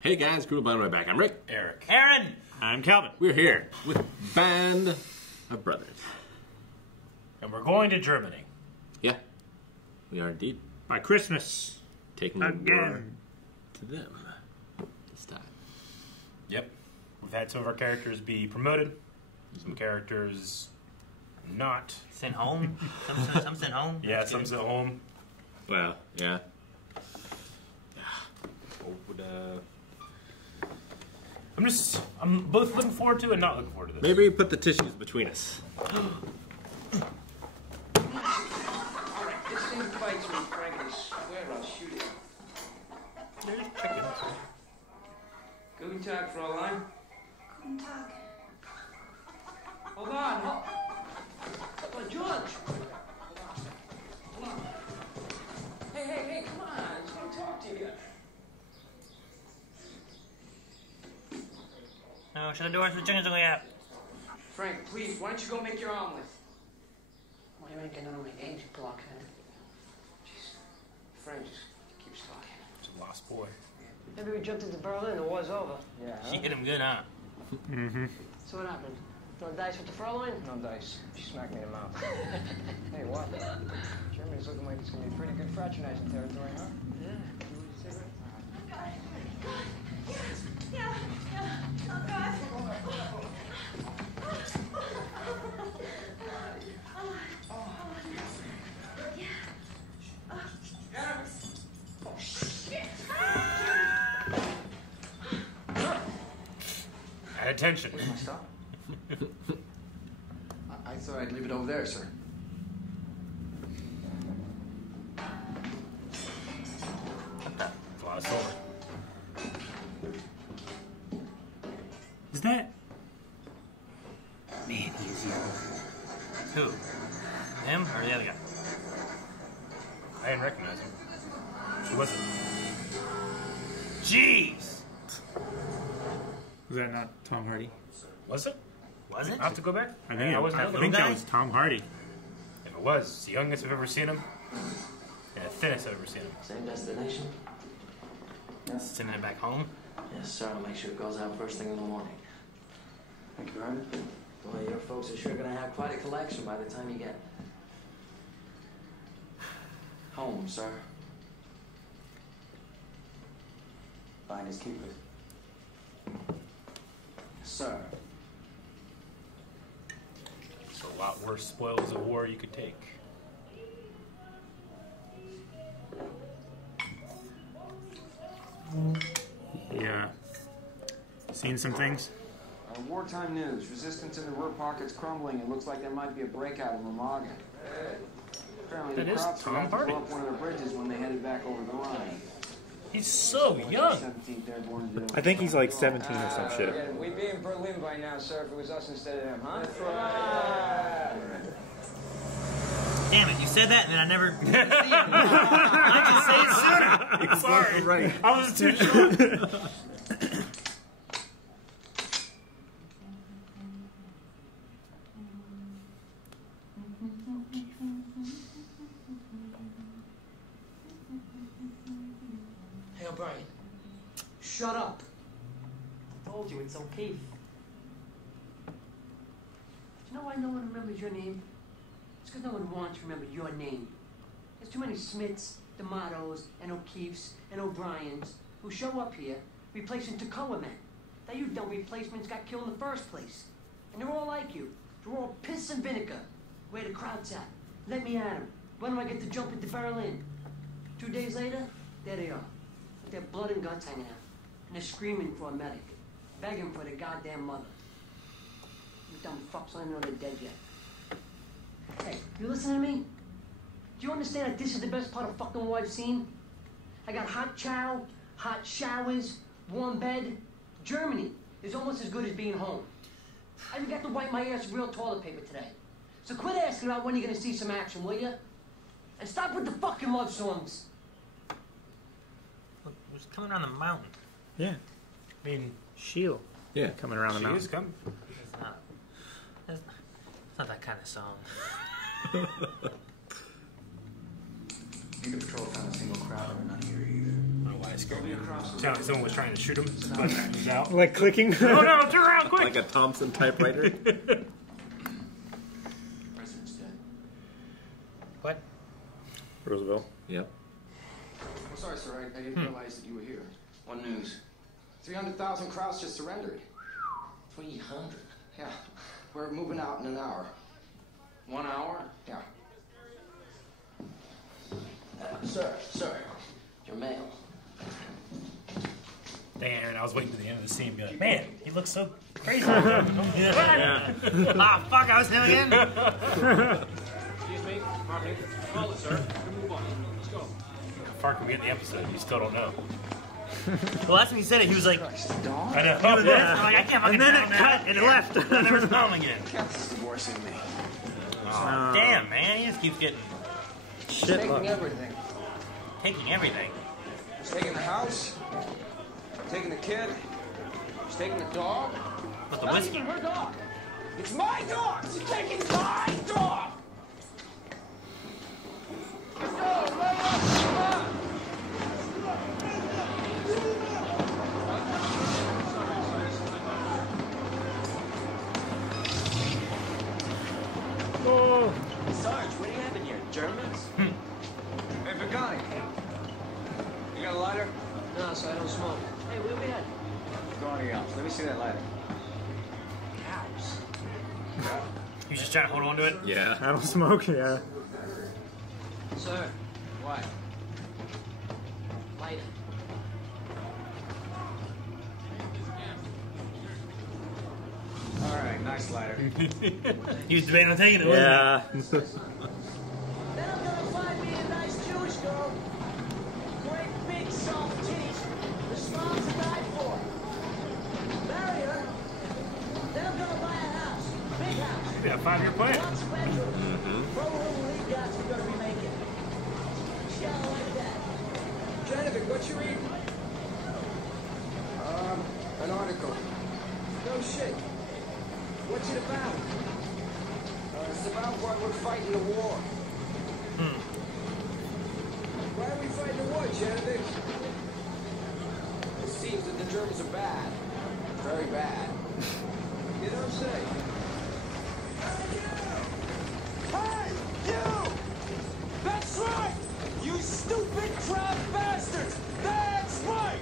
Hey guys, Cool Band right back. I'm Rick. Eric. Aaron! I'm Calvin. We're here with Band of Brothers. And we're going to Germany. Yeah, we are indeed By Christmas. taking the war Again. to them this time. Yep. We've had some of our characters be promoted. Some characters not. Sent home? Some sent home? Yeah, some at home. Well, yeah. I'm both looking forward to and not looking forward to this. Maybe put the tissues between us. Alright, this thing bites me, Frank, and I swear I'll shoot it. There's chickens. Guten Tag, Fräulein. Guten Tag. Hold on, hold... Oh, George! Hold on. Hey, come on. I just want to talk to you. No, shut the doors for chickens only out. Frank, please, why don't you go make your omelet? Well, you ain't getting none of my eggs, you blockhead. Jeez. Frank just keeps talking. It's a lost boy. Maybe we jumped into Berlin, the war's over. Yeah, She hit him good, huh? So what happened? No dice with the Fräulein? No dice. She smacked me in the mouth. Hey, what? Germany's looking like it's gonna be pretty good fraternizing territory, huh? Yeah. Yeah. Oh, God. Attention. Where's my stop? I thought I'd leave it over there, sir. It's a lot of silver. Is that... Man, he is evil. Who? Him or the other guy? I didn't recognize him. Who was it? Jeez! Was that not Tom Hardy? Was it? Was it? I have to go back? I think, wasn't I there. think guy? that was Tom Hardy. If it was, it's the youngest I've ever seen him. And the thinnest I've ever seen him. Same destination? Sending it back home? Yes, sir. I'll make sure it goes out first thing in the morning. Thank you, Ernest. Well, your folks are sure gonna have quite a collection by the time you get home, sir. Finest keepers. Yes, sir. It's a lot worse spoils of war you could take. Yeah. Seen some things? Wartime news. Resistance in the rear pocket's crumbling. It looks like there might be a breakout in Remagen. Apparently That the is Krauts Tom forgot to Hardy. blow up one of their bridges when they headed back over the Rhine. He's so young. 17th Airborne did I think he's like 17 or some shit. We'd be in Berlin by now, sir, if it was us instead of them, huh? That's Damn it, you said that and then I never see it. I just say it sooner. Sorry. Right. I was too short. Hey, O'Brien. Shut up. I told you, it's O'Keefe. You know why no one remembers your name? It's because no one wants to remember your name. There's too many Smiths, D'Amatos, and O'Keefes, and O'Briens who show up here replacing Toccoa men. That you dumb replacements got killed in the first place. And they're all like you. They're all piss and vinegar. Where the crowd's at. Let me at them. When do I get to jump into Berlin? 2 days later, there they are. With their blood and guts hanging out. And they're screaming for a medic. Begging for their goddamn mother. You dumb fucks don't even know they're dead yet. Hey, you listen to me? Do you understand that this is the best part of fucking war I've seen? I got hot chow, hot showers, warm bed. Germany is almost as good as being home. I even got to wipe my ass with real toilet paper today. So quit asking about when you're gonna see some action, will you? And stop with the fucking love songs. Look, it was coming around the mountain. Yeah. I mean, Shield. Yeah. Coming around the she mountain. is coming. It's not that kind of song. Need to patrol found a single crowd or none here either. I don't know why I scared me. Sounded like someone was trying to shoot him, but he was out. Like clicking. No, no, turn around quick! Like a Thompson typewriter. President's dead. What? Roosevelt. Yep. I'm sorry, sir. I didn't realize that you were here. What news? 300,000 Krauts just surrendered. 300. Yeah. We're moving out in an hour. 1 hour? Yeah. Sir, your mail. Damn, I was waiting to the end of the scene and be like, man, he looks so crazy. Yeah. Ah, fuck, I was him again? Excuse me, Marty. Call it, sir. Move on. Let's go. How far can we get in the episode? You still don't know. The last time he said it, he was like, I know. I'm like, I can't fucking And then tell it cut and it left. I never saw him again. Kathy's divorcing me. Oh, damn, man. He just keeps getting, She's taking everything. taking everything. She's taking the house. Taking the kid. She's taking the dog. But the Not whiskey. even her dog. It's my dog. She's taking my dog. Let's go. Lay up. Come on. Oh. Sarge, what do you have in here? Germans? Hey, Pagani. You got a lighter? No, so I don't smoke. Hey, where we at? Go on your house. Let me see that lighter. House. He was just trying to hold on to it. Yeah. I don't smoke, yeah. Sir. What? Lighter. All right, nice lighter. He was debating on taking it, wasn't Yeah. Then I'm gonna find me a nice Jewish girl. Great big soft titties. The smiles to die for. Marry her. Then I'm gonna buy a house. Big house. We got a 5-year plan. Lots of bedrooms. Pro-room league yachts we're gonna be making. Shall like that. Jennifer, what you reading? An article. No shit. What's it about? It's about why we're fighting the war. Why are we fighting the war, Genevieve? It seems that the Germans are bad. Very bad. You don't say. Hey, you! That's right! You stupid crab bastards! That's right!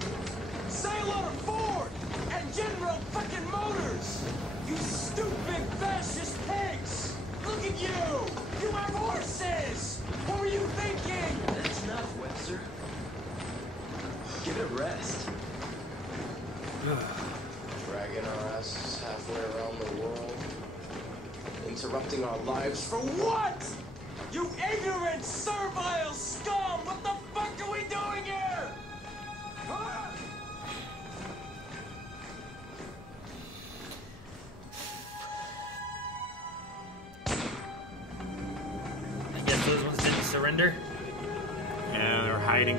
Say hello to Ford and General fucking Motors! You stupid fascist pigs! Look at you! You have horses! What were you thinking? That's enough, Webster. Give it a rest. Dragging our asses halfway around the world. Interrupting our lives For what? You ignorant, servile scum! What the fuck are we doing here? Huh? I guess those ones didn't surrender. Yeah, they're hiding.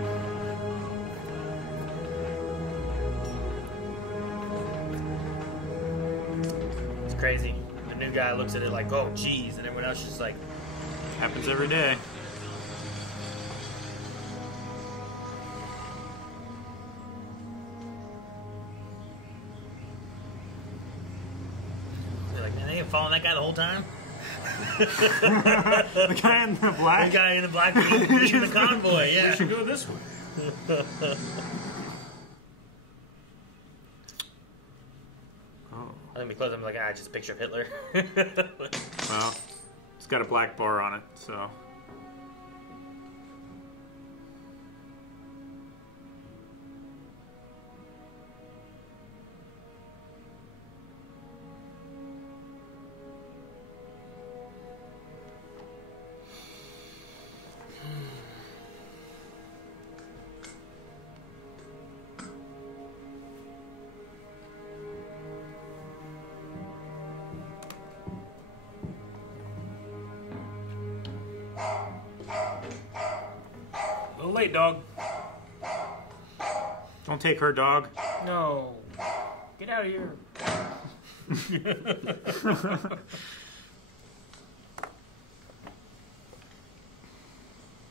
It's crazy. The new guy looks at it like, oh, geez, and everyone else is just like, Happens every day. they're like, man, they ain't following that guy the whole time. The guy in the black. The guy in the black leading the convoy, yeah. We should go this way. Oh, I think we close them like, just a picture of Hitler. well, it's got a black bar on it, so. A little late, dog. Don't take her dog. No. Get out of here.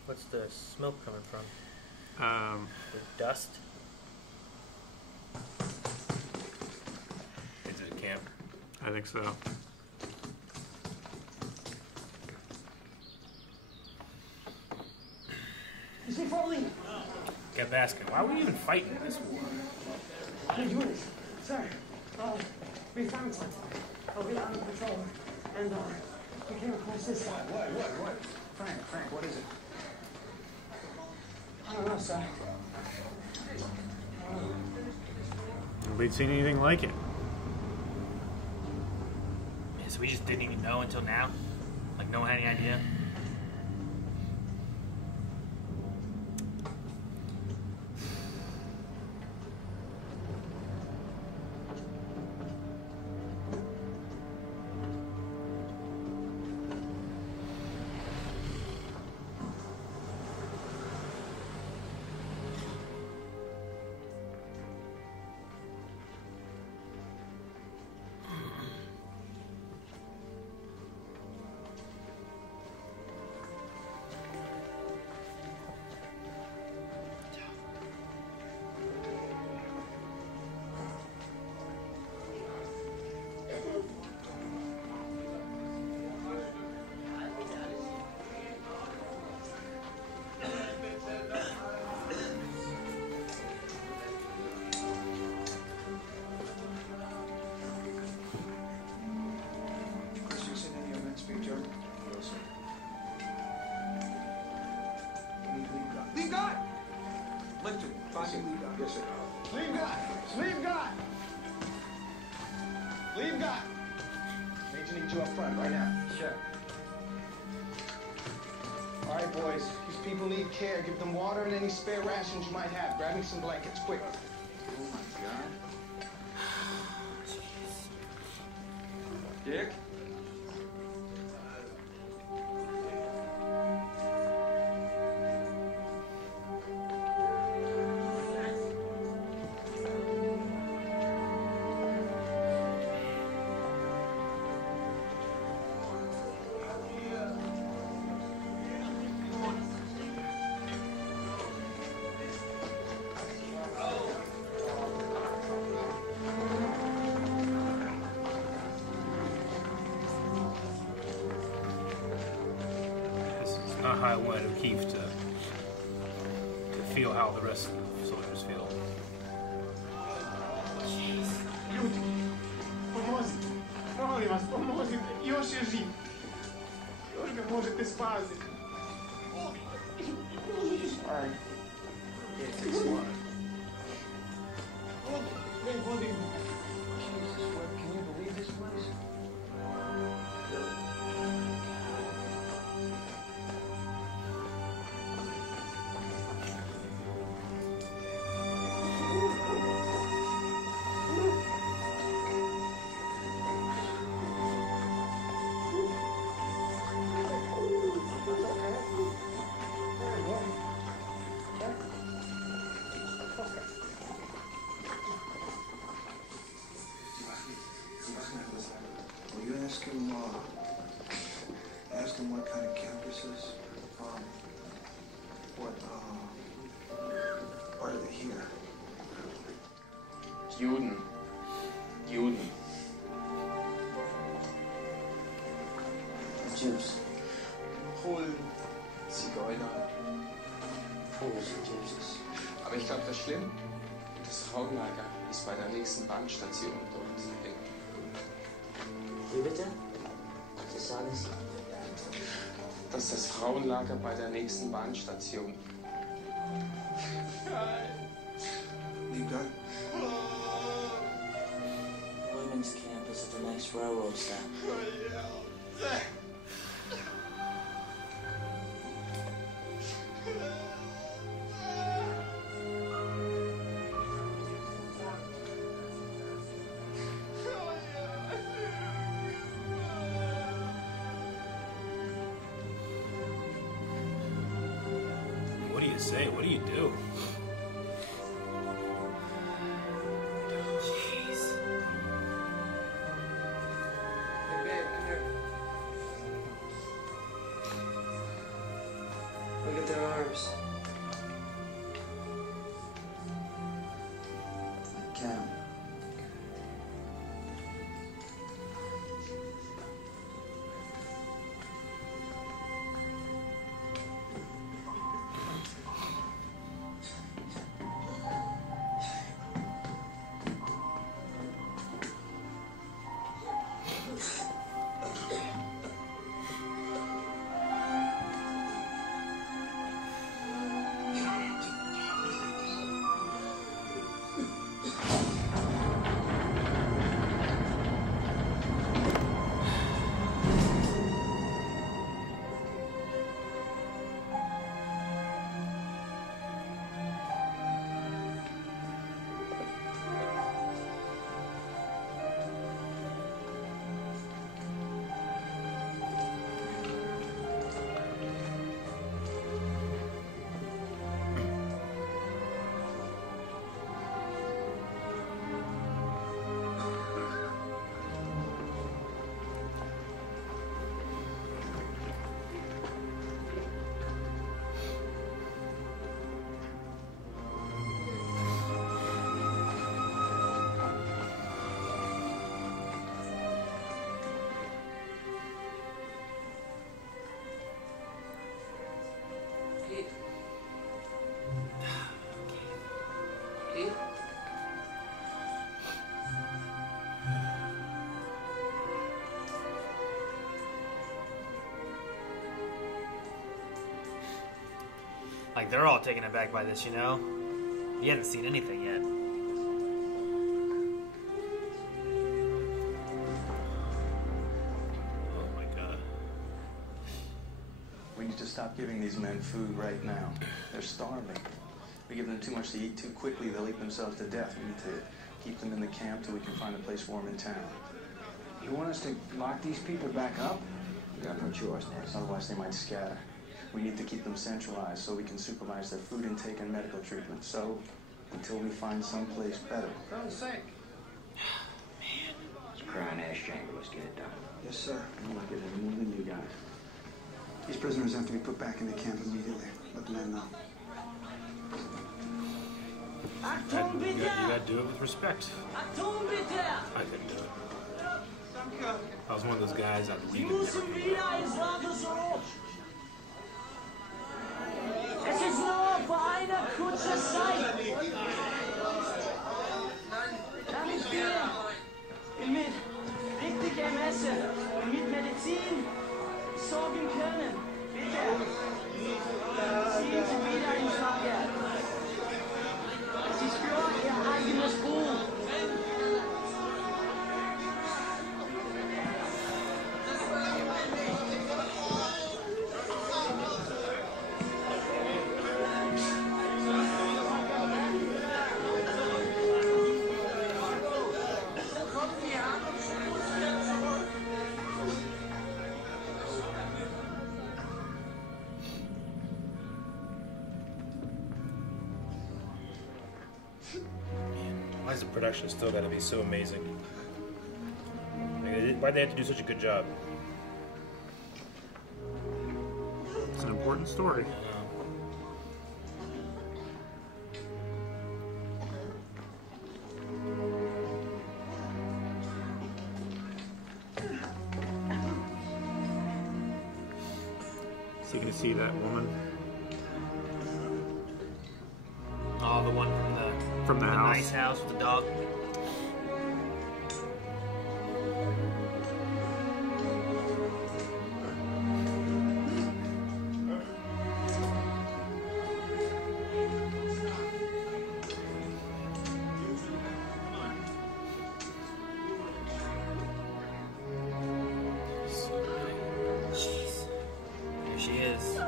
What's the smoke coming from? The dust? I think so. Is he falling? Kept asking, why were we even fighting this war? How did you do this? Sir, we found something. We got on the patrol, and we came across this. What? Frank, what is it? I don't know, sir. Nobody'd seen anything like it. Yeah, so we just didn't even know until now? Like, no one had any idea? Leave guard! Lift him. Find him, leave guard. Yes, sir. Leave guard! Leave guard! Leave guard! Major needs you up front right now. Sure. All right, boys. These people need care. Give them water and any spare rations you might have. Grab me some blankets, quick. Oh, my God. Dick? Not how I wanted O'Keefe to feel how the rest of the soldiers feel. Pomozite, molim vas, pomozite, još je živ. Još ga možete spasiti. Alright. Yeah, take some water. Jesus, what, can you believe this place? Ask him what kind of campuses, why are they here? Juden. Jews. Polen, Zigeuner. Polish and Gypsies. Aber ich glaube, das Schlimme, das Frauenlager ist bei der nächsten Bahnstation dort hinten. Wie bitte? Was sagen Sie? Das ist das Frauenlager bei der nächsten Bahnstation. Leave guard. Women's camp is at the next railroad stop. What do you say? What do you do? Look at their arms. Count. Like, they're all taken aback by this, you know? You haven't seen anything yet. Oh my god. We need to stop giving these men food right now. They're starving. We give them too much to eat too quickly, they'll eat themselves to death. We need to keep them in the camp till we can find a place for them in town. You want us to lock these people back up? We got no choice, Ness. Otherwise they might scatter. We need to keep them centralized so we can supervise their food intake and medical treatment. So, until we find someplace better. For God's sake. Man. It's a crying ass chamber. Let's get it done. Yes, sir. I like it any more than you guys. These prisoners have to be put back in the camp immediately. Let the men know. You gotta do it with respect. I couldn't do it. I was one of those guys I'd leave it never. Es ist nur für eine kurze Zeit. Damit wir mit richtigem Essen und mit Medizin sorgen können. Bitte, ziehen Sie wieder ins Lager. Es ist für Ihr eigenes Buch. Why is the production still gotta be so amazing? Like, why'd they have to do such a good job? It's an important story. So you can see that woman. Oh, the one from the house. Nice house with the dog. Jeez. Here she is.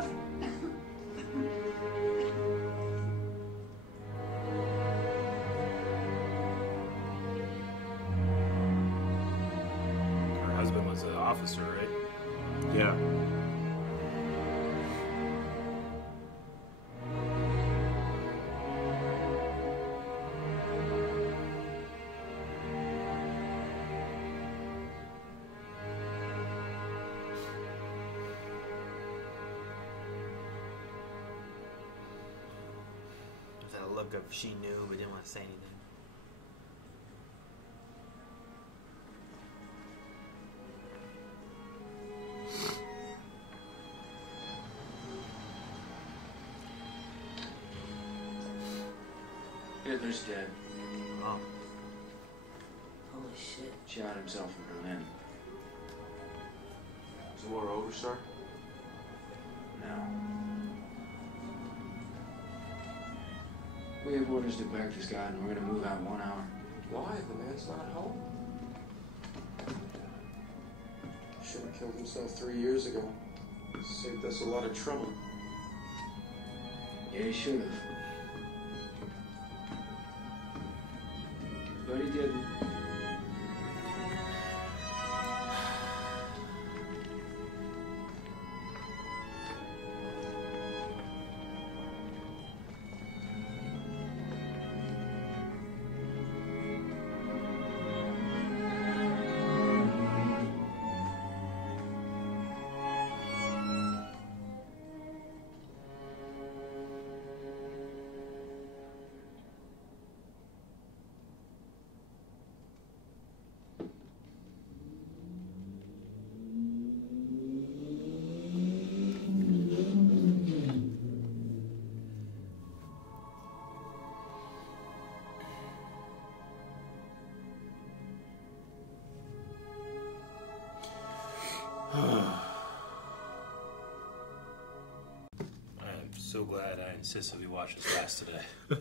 Was an officer, right? Yeah. There's that look of she knew but didn't want to say anything. Hitler's dead. Oh. Holy shit. Shot himself in Berlin. Is the war over, sir? No. We have orders to Berchtesgaden, and we're gonna move out in 1 hour. Why? The man's not home. Should have killed himself 3 years ago. Saved us a lot of trouble. Yeah, he should have. But he didn't. so glad I insisted we watch this last today.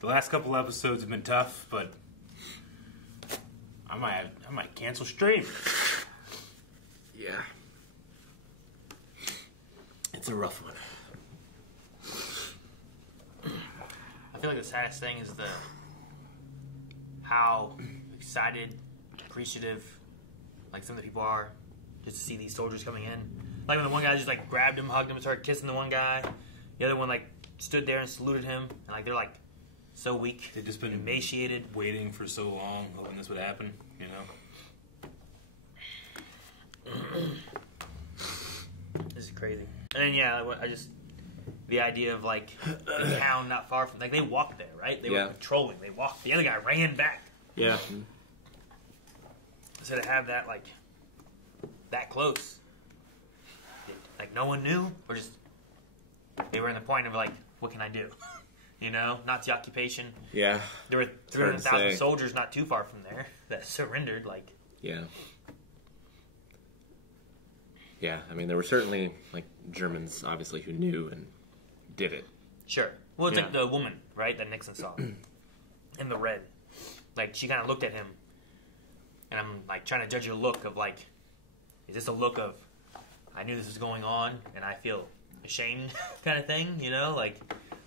The last couple episodes have been tough, but I might cancel stream. Yeah. It's a rough one. I feel like the saddest thing is how excited, appreciative, like some of the people are just to see these soldiers coming in. Like when the one guy just like grabbed him, hugged him, and started kissing the one guy. The other one like stood there and saluted him, and like they're like so weak. They've just been emaciated, waiting for so long, hoping this would happen. You know. This is crazy. And then the idea of like the town not far from, like they walked there, right? They were patrolling. They walked. The other guy ran back. Yeah. So to have that like that close, like no one knew, or just they were in the point of like, what can I do? You know, Nazi occupation. Yeah. There were 300,000 soldiers not too far from there that surrendered. Like. Yeah. Yeah, I mean, there were certainly, like, Germans, obviously, who knew and did it. Sure. Well, it's like the woman, right, that Nixon saw in the red. Like, she kind of looked at him, and I'm, like, trying to judge a look of, like, is this a look of, I knew this was going on, and I feel ashamed kind of thing, you know? Like,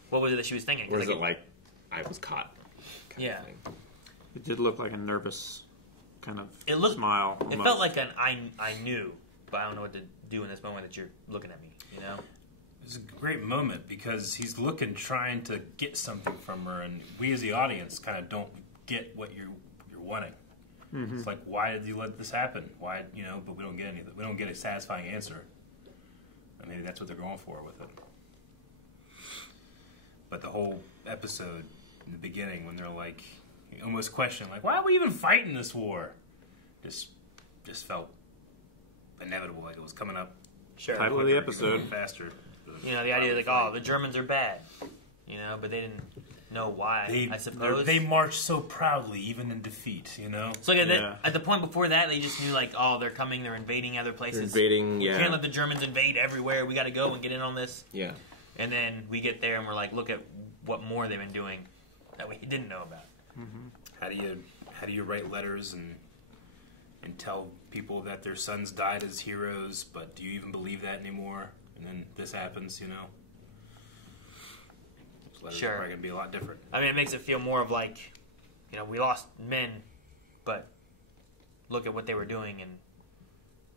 what was it that she was thinking? Or is it like, I was caught? Yeah. It did look like a nervous kind of It smile. Almost. felt like an I knew. But I don't know what to do in this moment that you're looking at me, you know? It's a great moment because he's trying to get something from her, and we as the audience kind of don't get what you're wanting. Mm-hmm. It's like, why did you let this happen? Why, you know? But we don't get anything. We don't get a satisfying answer. And maybe that's what they're going for with it. But the whole episode in the beginning, when they're like, almost questioning, like, why are we even fighting this war? Just felt inevitable, like it was coming up. Sure. Title of the episode. Faster. You know, the idea like, oh, the Germans are bad. You know, but they didn't know why, I suppose. They marched so proudly, even in defeat, you know? So at the point before that, they just knew, like, oh, they're coming, they're invading other places. They're invading, We can't let the Germans invade everywhere. We got to go and get in on this. Yeah. And then we get there and we're like, look at what more they've been doing that we didn't know about. Mm-hmm. How do you write letters and tell people that their sons died as heroes, but do you even believe that anymore? And then this happens, you know? Those letters are probably going to be a lot different. I mean, it makes it feel more of like, you know, we lost men, but look at what they were doing, and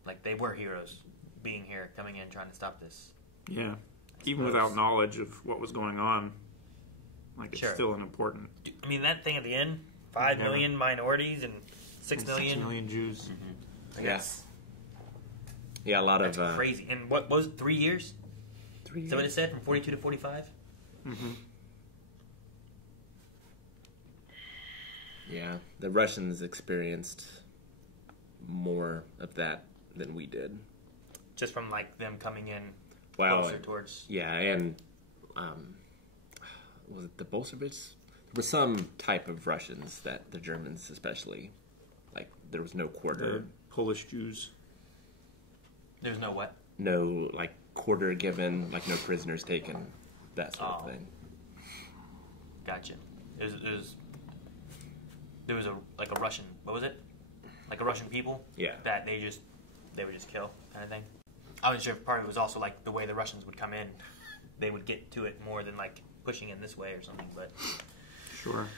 like they were heroes being here, coming in, trying to stop this. Yeah. Even without knowledge of what was going on, like it's still an important... I mean, that thing at the end, 5 million minorities and 6 million... 6 million Jews. Mm-hmm. Yes. Yeah, a lot that's of... crazy. And what was it, 3 years? 3 years. Is that what it said, from 42 to 45? Mm-hmm. Yeah, the Russians experienced more of that than we did. Just from, like, them coming in closer towards... Yeah, and... was it the Bolsheviks? There were some type of Russians that the Germans especially... Like, there was no quarter. The Polish Jews. There's no what? No, like, quarter given, like, no prisoners taken, that sort of thing. Gotcha. There was a Russian, what was it? Like a Russian people? Yeah. That they would just kill, kind of thing. I wasn't sure if part of it was also, like, the way the Russians would come in. They would get to it more than, like, pushing in this way or something, but... Sure.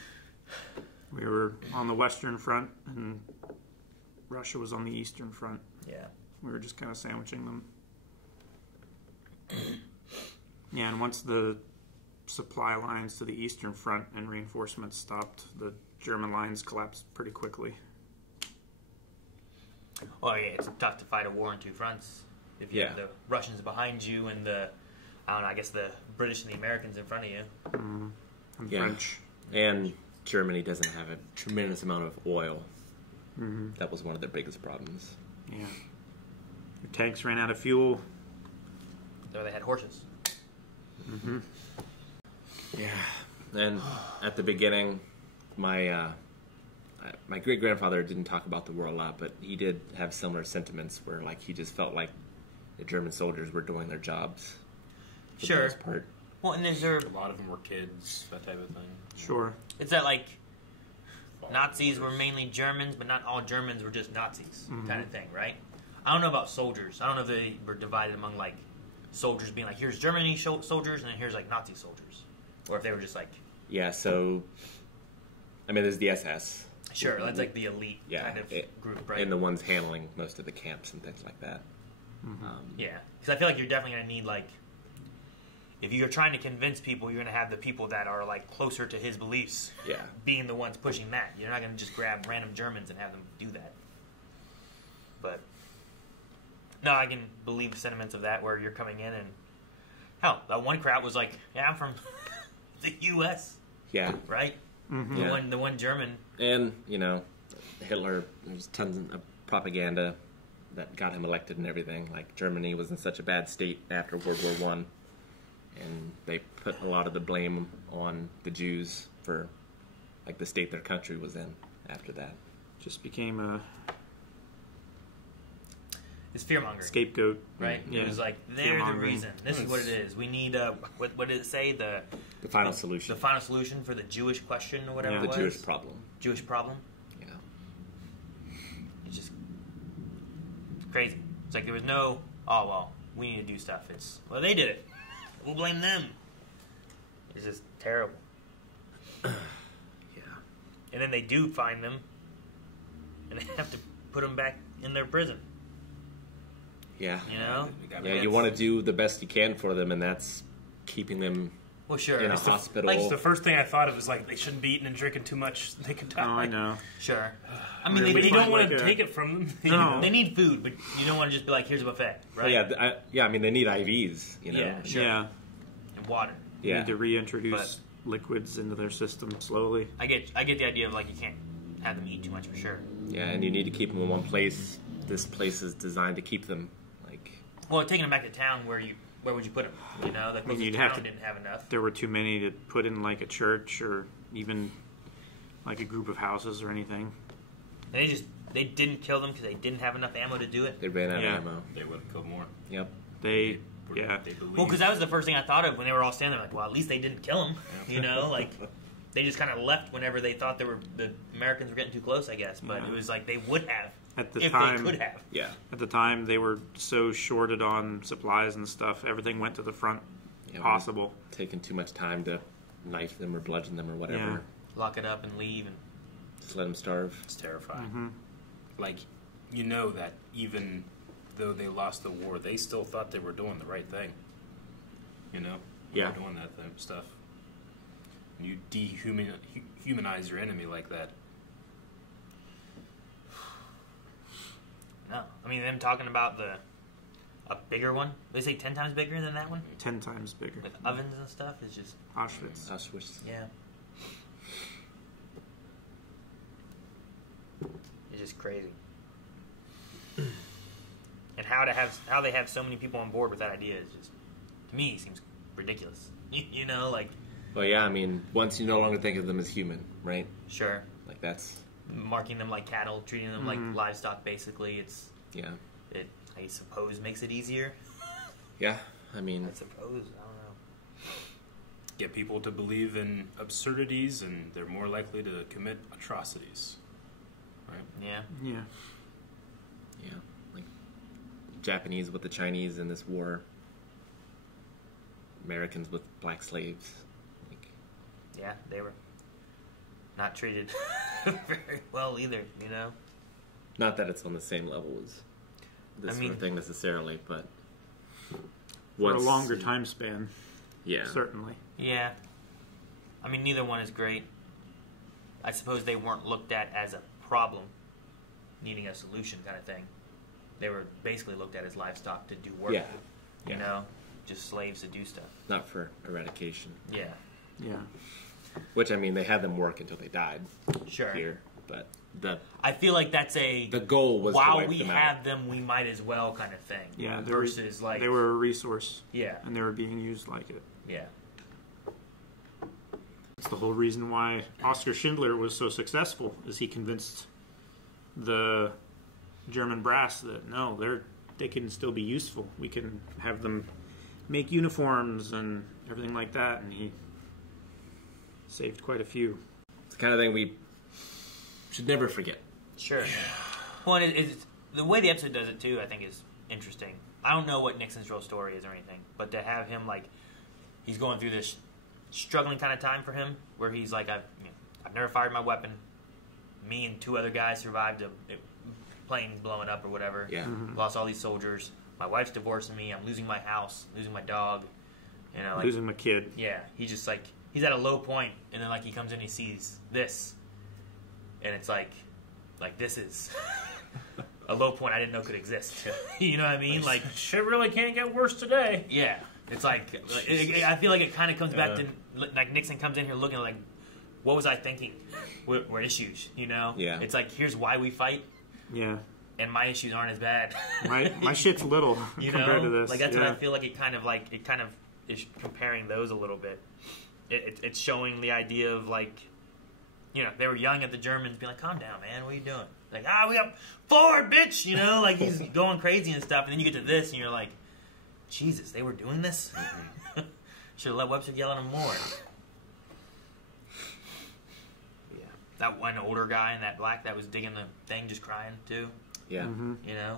We were on the Western Front, and Russia was on the Eastern Front. Yeah. We were just kind of sandwiching them. Yeah, and once the supply lines to the Eastern Front and reinforcements stopped, the German lines collapsed pretty quickly. Oh, yeah, it's tough to fight a war on two fronts. If you have the Russians behind you and the British and the Americans in front of you. Mm-hmm. And French. And Germany doesn't have a tremendous amount of oil. Mm-hmm. That was one of their biggest problems. Yeah. Their tanks ran out of fuel. So they had horses. Mm-hmm. Yeah. And at the beginning, my great-grandfather didn't talk about the war a lot, but he did have similar sentiments where, like, he just felt like the German soldiers were doing their jobs for the most part. Well, and is there... A lot of them were kids, that type of thing. Sure. It's that, like, Nazis were mainly Germans, but not all Germans were just Nazis kind of thing, right? I don't know about soldiers. I don't know if they were divided among, like, soldiers being like, here's Germany soldiers, and then here's, like, Nazi soldiers. Or if they were just, like... Yeah, so... I mean, there's the SS. Sure, that's, like, the elite kind of group, right? And the ones handling most of the camps and things like that. Yeah, because I feel like you're definitely going to need, like... If you're trying to convince people, you're going to have the people that are, like, closer to his beliefs being the ones pushing that. You're not going to just grab random Germans and have them do that. But, no, I can believe the sentiments of that, where you're coming in and... Hell, that one crowd was like, yeah, I'm from the U.S. Yeah. Right? Mm-hmm. The one German... And, you know, Hitler, there's tons of propaganda that got him elected and everything. Like, Germany was in such a bad state after World War I. And they put a lot of the blame on the Jews for, like, the state their country was in after that. Just became a... It's fear-mongering. Scapegoat. Right? Yeah. It was like, they're the reason. This is what it is. We need, what did it say? The final solution. The final solution for the Jewish question or whatever it was? The Jewish problem. Jewish problem? Yeah. It's just crazy. It's like there was no, oh, well, we need to do stuff. It's, well, they did it. We'll blame them. It's just terrible. Yeah. And then they do find them, and they have to put them back in their prison. Yeah. You know? Yeah, you want to do the best you can for them, and that's keeping them in a hospital. Like, the first thing I thought of was, like, they shouldn't be eating and drinking too much. They could die. Oh, I know. Sure. I mean, but you don't want to take it from them. No. They need food, but you don't want to just be like, here's a buffet, right? Well, I mean, they need IVs, you know? Yeah, sure. Yeah. And water. You need to reintroduce liquids into their system slowly. I get the idea of, like, you can't have them eat too much for sure. Yeah, and you need to keep them in one place. This place is designed to keep them, like... Well, taking them back to town, where would you put them? You know, the closest town didn't have enough. There were too many to put in, like, a church or even, like, a group of houses or anything. And they didn't kill them because they didn't have enough ammo to do it? They ran out of ammo. They would have killed more. Yep. They well, because that was the first thing I thought of when they were all standing there, like, well, at least they didn't kill him. You know, like, they just kind of left whenever they thought the Americans were getting too close, I guess. But it was like they would have. At the if time, they could have. Yeah. At the time, they were so shorted on supplies and stuff. Everything went to the front possible. Taking too much time to knife them or bludgeon them or whatever. Yeah. Lock it up and leave. And just let them starve. It's terrifying. Like, you know that even though they lost the war, they still thought they were doing the right thing. You know? They were doing that stuff. And you dehumanize your enemy like that. No. I mean, them talking about a bigger one. They say 10 times bigger than that one? 10 times bigger. With ovens and stuff is just... Auschwitz. Yeah. It's just crazy. And how they have so many people on board with that idea is just, to me, seems ridiculous. You know, like... Well, yeah, I mean, once you no longer think of them as human, right? Sure. Like, that's... Marking them like cattle, treating them like livestock, basically. It's... Yeah. It, I suppose, makes it easier. Yeah, I mean... I suppose. I don't know. Get people to believe in absurdities, and they're more likely to commit atrocities. Right? Yeah. Yeah. Yeah. Like, Japanese with the Chinese in this war. Americans with black slaves. Like, yeah, they were not treated very well either, you know? Not that it's on the same level as this sort of thing necessarily, but... For a longer time span. Yeah. Certainly. Yeah. I mean, neither one is great. I suppose they weren't looked at as a problem, needing a solution kind of thing. They were basically looked at as livestock to do work. Yeah. You know? Just slaves to do stuff. Not for eradication. Yeah. Yeah. Which, I mean, they had them work until they died. Sure. Here, but I feel like that's the goal was while to wipe we them have out. them, we might as well kind of thing. Yeah. Versus like they were a resource. Yeah. And they were being used like it. Yeah. It's the whole reason why Oskar Schindler was so successful, is he convinced the German brass that no, they can still be useful. We can have them make uniforms and everything like that, and he saved quite a few. It's the kind of thing we should never forget. Sure. Well, and it's the way the episode does it too, I think, is interesting. I don't know what Nixon's real story is or anything, but to have him like he's going through this struggling kind of time for him, where he's like, I've never fired my weapon. Me and 2 other guys survived a plane blowing up or whatever. Yeah. Lost all these soldiers. My wife's divorcing me. I'm losing my house, losing my dog. You know, like, losing my kid. Yeah, he just like he's at a low point, and then like he comes in, he sees this, and it's like this is a low point I didn't know could exist. You know what I mean? Like shit really can't get worse today. Yeah, it's like I feel like it kind of comes back to like Nixon comes in here looking like, what was I thinking? Were issues, you know? Yeah. It's like here's why we fight. Yeah. And my issues aren't as bad. My shit's little compared to this. Like that's what I feel like. It kind of is comparing those a little bit. It's showing the idea of like, you know, they were yelling at the Germans, being like, "Calm down, man. What are you doing?" Like, we got forward, bitch. You know, like he's going crazy and stuff. And then you get to this, and you're like, Jesus, they were doing this. Should have let Webster yell at him more. Yeah, that one older guy in that black that was digging the thing, just crying too. Yeah. Mm-hmm. You know?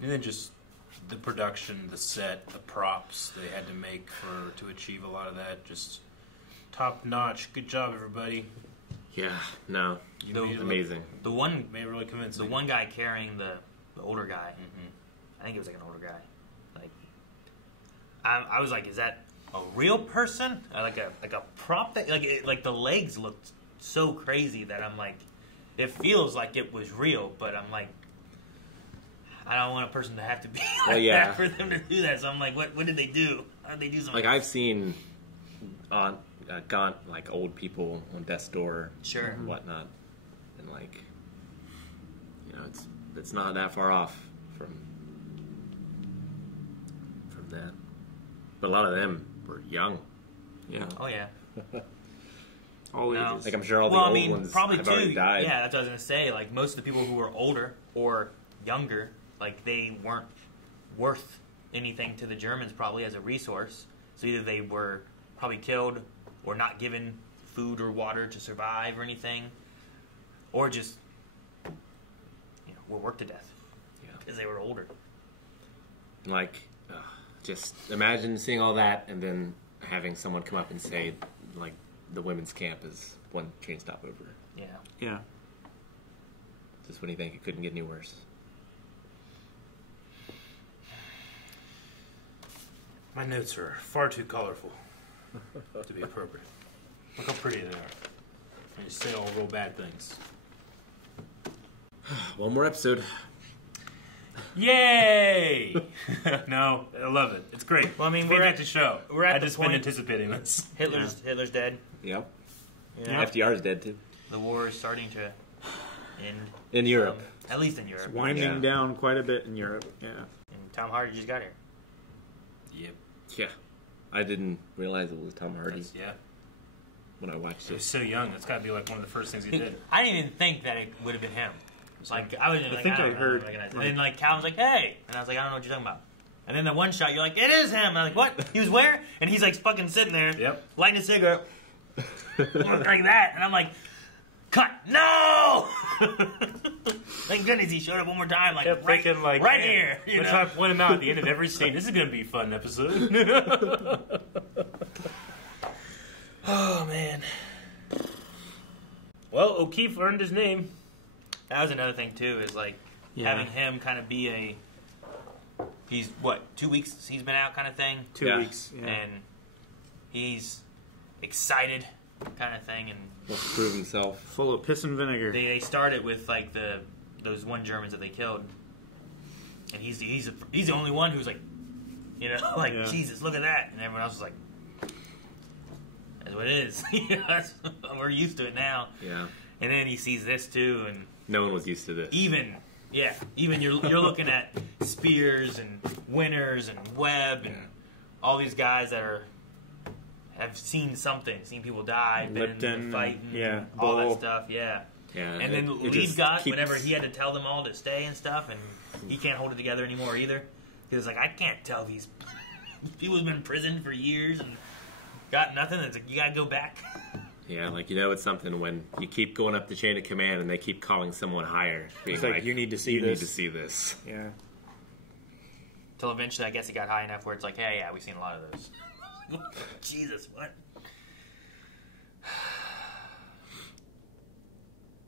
And then just the production, the set, the props they had to make to achieve a lot of that. Just top notch. Good job, everybody. Yeah. No. Amazing. The one made it really convincing. The one guy carrying the older guy. Mm-hmm. I think it was like an older guy. Like, I was like, is that a real person? Like a prop that like the legs looked so crazy that I'm like, it feels like it was real, but I'm like, I don't want a person to have to be like that for them to do that. So I'm like, what did they do? How did they do something? Like I've seen on gaunt like old people on death's door, sure, and whatnot, and like, you know, it's not that far off from that. But a lot of them were young. Yeah. You know? Oh yeah. All ages. Like I'm sure all the old ones probably have already died. Yeah, that's what I was gonna say. Like most of the people who were older or younger, like they weren't worth anything to the Germans probably as a resource. So either they were probably killed or not given food or water to survive or anything, or just were worked to death because they were older. Like, just imagine seeing all that and then having someone come up and say, like, the women's camp is one train stop over. Yeah. Yeah. Just when you think it couldn't get any worse. My notes are far too colorful to be appropriate. Look how pretty they are. And you say all real bad things. One more episode. Yay! No, I love it. It's great. Well, I mean, it's we're at the show. We're at I've the just point. been anticipating this. Hitler's dead. Yep. Yeah. FDR's dead too. The war is starting to end. In Europe. At least in Europe. It's winding down quite a bit in Europe. Yeah. And Tom Hardy just got here. Yep. Yeah. I didn't realize it was Tom Hardy. Yeah. When I watched He it. was so young. That's got to be like one of the first things he did. I didn't even think that it would have been him. Like I was just I like, think I don't I know, heard, recognize it. And then like Calvin's like, hey, and I was like, I don't know what you're talking about. And then the one shot, you're like, it is him. And I'm like, what? He was where? And he's like fucking sitting there, lighting a cigarette, like that. And I'm like, cut, no! Thank goodness he showed up one more time, like right here. You Let's know? not point him out at the end of every scene. This is going to be a fun episode. Oh man. Well, O'Keefe earned his name. That was another thing too, is like having him kind of be he's what, 2 weeks he's been out kind of thing? 2 weeks, yeah. And he's excited kind of thing, and wants to prove himself. Full of piss and vinegar. They started with like those one Germans that they killed, and he's the only one who's like, you know, like Jesus, look at that, and everyone else is like, that's what it is. We're used to it now. Yeah. And then he sees this too, and no one was used to this. Even you're looking at Spears and Winters and Webb and all these guys that have seen something, seen people die, been in the fight, and all that stuff. Yeah. And then Lee got whenever he had to tell them all to stay and stuff, and he can't hold it together anymore either. He was like, I can't tell these People have been in prison for years and got nothing. It's like, you gotta go back. Yeah, like, you know, it's something when you keep going up the chain of command and they keep calling someone higher. It's like, you need to see you this. need to see this. Yeah. Till eventually, I guess it got high enough where it's like, hey, yeah, we've seen a lot of those. Jesus, what?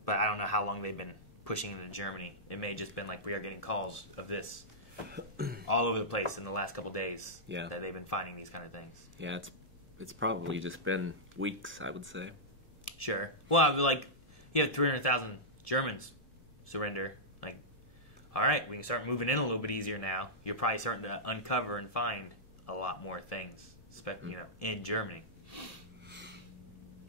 But I don't know how long they've been pushing into Germany. It may have just been like, we are getting calls of this all over the place in the last couple days. Yeah. That they've been finding these kind of things. Yeah, it's probably just been weeks, I would say. Sure. Well, I mean, like, you have 300,000 Germans surrender. Like, all right, we can start moving in a little bit easier now. You're probably starting to uncover and find a lot more things, you know, in Germany.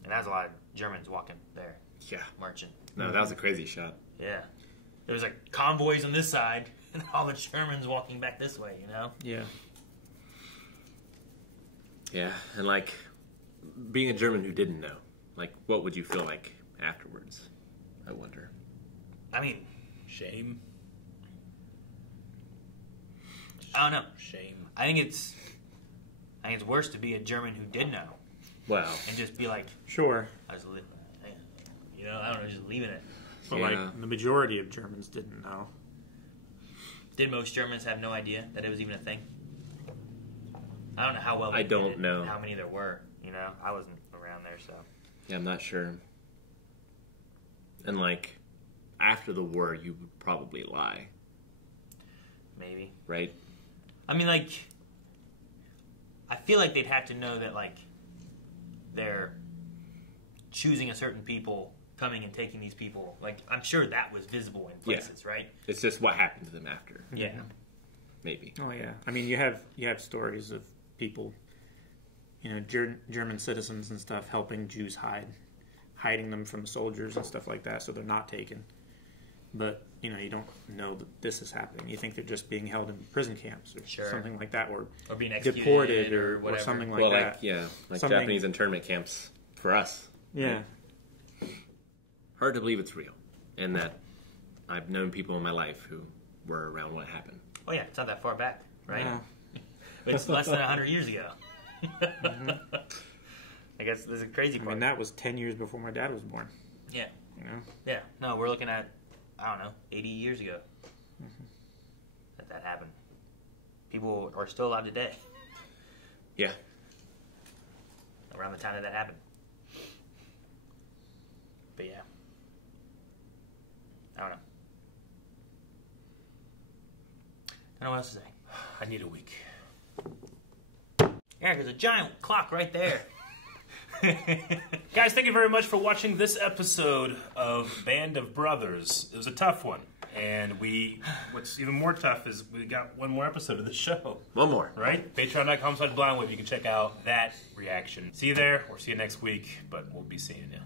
And that's a lot of Germans walking there. Yeah. Marching. No, that was a crazy shot. Yeah. There was like convoys on this side and all the Germans walking back this way, you know? Yeah. Yeah, and like, being a German who didn't know, like, what would you feel like afterwards? I wonder. I mean, shame. I don't know. Shame. I think it's worse to be a German who did know. Wow. And just be like, sure. I was, you know, I don't know, just leaving it. But like, the majority of Germans didn't know. Did most Germans have no idea that it was even a thing? I don't know how well they I don't did it, know how many there were. You know, I wasn't around there, so. Yeah, I'm not sure. And like, after the war, you would probably lie. Maybe. Right? I mean, like, I feel like they'd have to know that, like, they're choosing a certain people, coming and taking these people. Like, I'm sure that was visible in places, right? It's just what happened to them after. Yeah. Maybe. Oh yeah. I mean, you have stories of people, you know, German citizens and stuff helping Jews hiding them from soldiers and stuff like that, so they're not taken. But you know, you don't know that this is happening. You think they're just being held in prison camps or something like that, or being executed deported or whatever. something like well, that. Like Japanese internment camps for us. Yeah. Right? Hard to believe it's real, and that I've known people in my life who were around when it happened. Oh yeah, it's not that far back, right? Yeah. It's less than 100 years ago. Mm-hmm. I guess this is a crazy part. I mean, that was 10 years before my dad was born. Yeah. You know? Yeah. No, we're looking at, I don't know, 80 years ago that happened. People are still alive today. Yeah. Around the time that happened. But yeah. I don't know. I don't know what else to say. I need a week. Yeah, there's a giant clock right there. Guys, thank you very much for watching this episode of Band of Brothers. It was a tough one. And what's even more tough is we got one more episode of the show. One more. Right? Patreon.com/blindwave. You can check out that reaction. See you there, or see you next week, but we'll be seeing you.